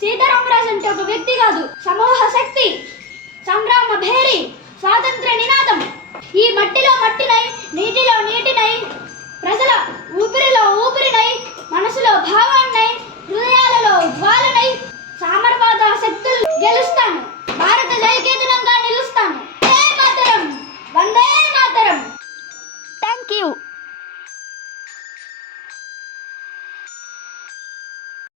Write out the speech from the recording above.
సీతారామరాజు అంటే ఒక వ్యక్తి కాదు, సమూహ శక్తి, సంగ్రామ భేరి, స్వాతంత్ర నినాదం. ఈ మట్టిలో మట్టినై, నీటిలో నీటినై, ప్రజల ఊపిరిలో ఊపిరినై, మనసులో భావాన్నై, హృదయాలలో జ్వాల